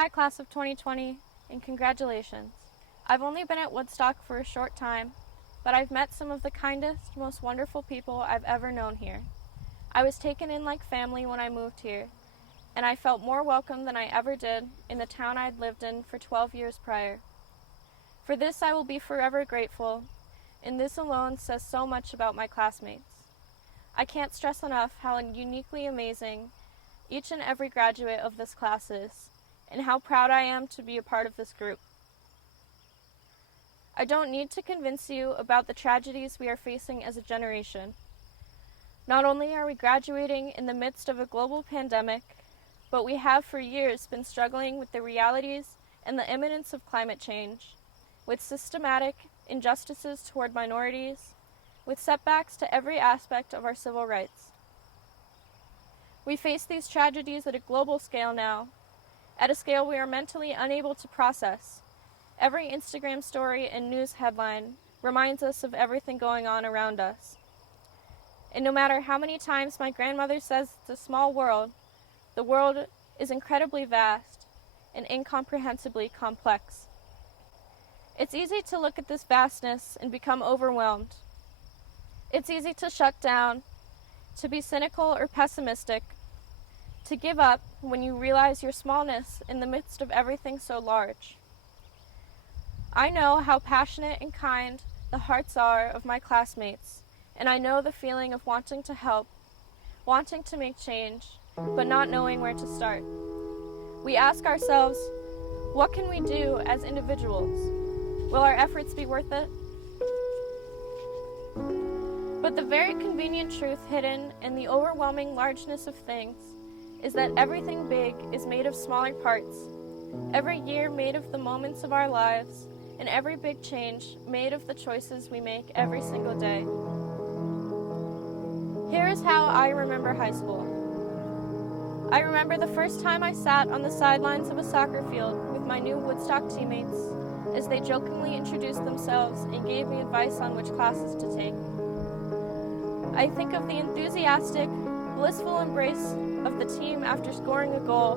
Hi, class of 2020, and congratulations. I've only been at Woodstock for a short time, but I've met some of the kindest, most wonderful people I've ever known here. I was taken in like family when I moved here, and I felt more welcome than I ever did in the town I'd lived in for 12 years prior. For this I will be forever grateful, and this alone says so much about my classmates. I can't stress enough how uniquely amazing each and every graduate of this class is, and how proud I am to be a part of this group. I don't need to convince you about the tragedies we are facing as a generation. Not only are we graduating in the midst of a global pandemic, but we have for years been struggling with the realities and the imminence of climate change, with systematic injustices toward minorities, with setbacks to every aspect of our civil rights. We face these tragedies at a global scale now, at a scale we are mentally unable to process. Every Instagram story and news headline reminds us of everything going on around us. And no matter how many times my grandmother says it's a small world, the world is incredibly vast and incomprehensibly complex. It's easy to look at this vastness and become overwhelmed. It's easy to shut down, to be cynical or pessimistic, to give up when you realize your smallness in the midst of everything so large. I know how passionate and kind the hearts are of my classmates, and I know the feeling of wanting to help, wanting to make change, but not knowing where to start. We ask ourselves, what can we do as individuals? Will our efforts be worth it? But the very convenient truth hidden in the overwhelming largeness of things is that everything big is made of smaller parts, every year made of the moments of our lives, and every big change made of the choices we make every single day. Here is how I remember high school. I remember the first time I sat on the sidelines of a soccer field with my new Woodstock teammates as they jokingly introduced themselves and gave me advice on which classes to take. I think of the enthusiastic, blissful embrace of the team after scoring a goal,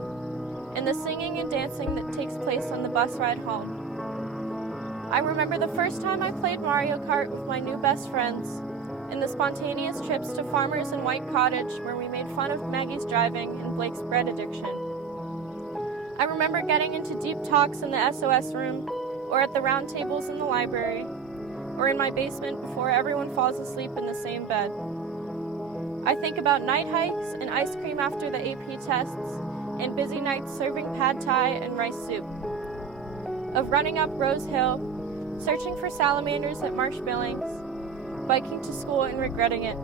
and the singing and dancing that takes place on the bus ride home. I remember the first time I played Mario Kart with my new best friends, and the spontaneous trips to Farmers and White Cottage where we made fun of Maggie's driving and Blake's bread addiction. I remember getting into deep talks in the SOS room, or at the round tables in the library, or in my basement before everyone falls asleep in the same bed. I think about night hikes and ice cream after the AP tests, and busy nights serving pad thai and rice soup. Of running up Rose Hill, searching for salamanders at Marsh Billings, biking to school and regretting it.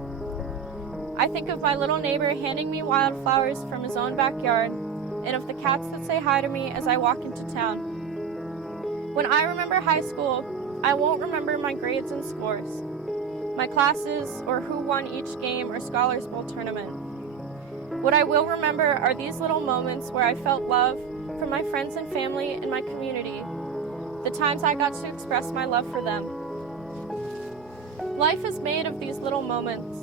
I think of my little neighbor handing me wildflowers from his own backyard, and of the cats that say hi to me as I walk into town. When I remember high school, I won't remember my grades and scores, my classes, or who won each game or Scholars Bowl tournament. What I will remember are these little moments where I felt love from my friends and family and my community, the times I got to express my love for them. Life is made of these little moments,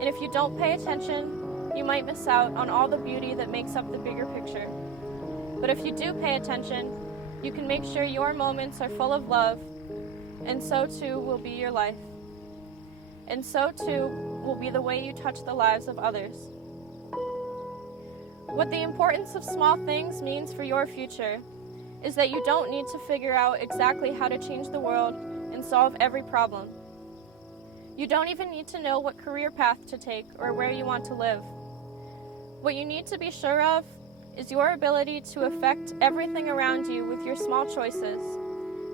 and if you don't pay attention, you might miss out on all the beauty that makes up the bigger picture. But if you do pay attention, you can make sure your moments are full of love, and so too will be your life. And so too will be the way you touch the lives of others. What the importance of small things means for your future is that you don't need to figure out exactly how to change the world and solve every problem. You don't even need to know what career path to take or where you want to live. What you need to be sure of is your ability to affect everything around you with your small choices,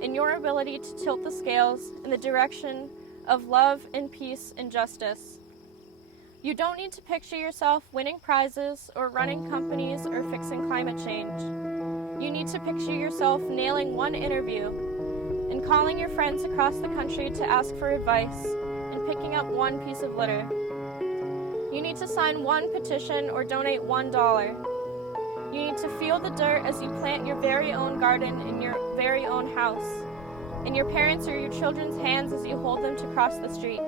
and your ability to tilt the scales in the direction of love and peace and justice. You don't need to picture yourself winning prizes or running companies or fixing climate change. You need to picture yourself nailing one interview and calling your friends across the country to ask for advice and picking up one piece of litter. You need to sign one petition or donate $1. You need to feel the dirt as you plant your very own garden in your very own house, and your parents or your children's hands as you hold them to cross the street.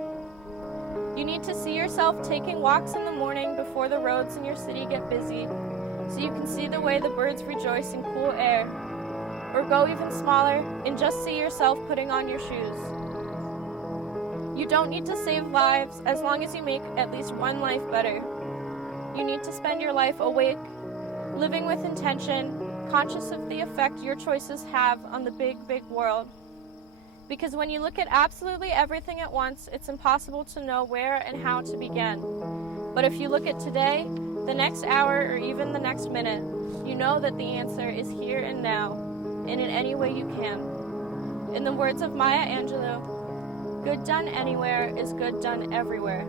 You need to see yourself taking walks in the morning before the roads in your city get busy, so you can see the way the birds rejoice in cool air. Or go even smaller and just see yourself putting on your shoes. You don't need to save lives as long as you make at least one life better. You need to spend your life awake, living with intention, conscious of the effect your choices have on the big, big world. Because when you look at absolutely everything at once, it's impossible to know where and how to begin. But if you look at today, the next hour, or even the next minute, you know that the answer is here and now, and in any way you can. In the words of Maya Angelou, good done anywhere is good done everywhere.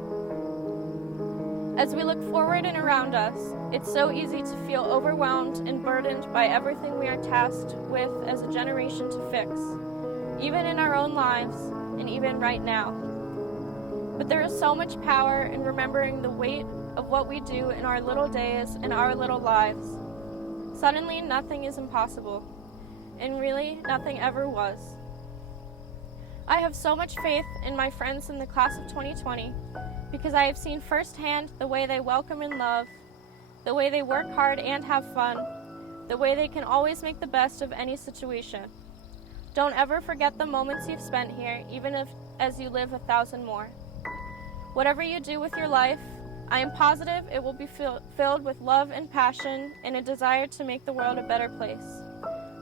As we look forward and around us, it's so easy to feel overwhelmed and burdened by everything we are tasked with as a generation to fix, even in our own lives and even right now. But there is so much power in remembering the weight of what we do in our little days and our little lives. Suddenly, nothing is impossible, and really, nothing ever was. I have so much faith in my friends in the class of 2020 because I have seen firsthand the way they welcome and love, the way they work hard and have fun, the way they can always make the best of any situation. Don't ever forget the moments you've spent here, even if as you live 1,000 more. Whatever you do with your life, I am positive it will be filled with love and passion and a desire to make the world a better place.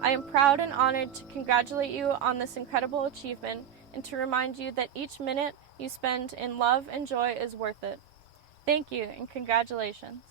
I am proud and honored to congratulate you on this incredible achievement and to remind you that each minute you spend in love and joy is worth it. Thank you and congratulations.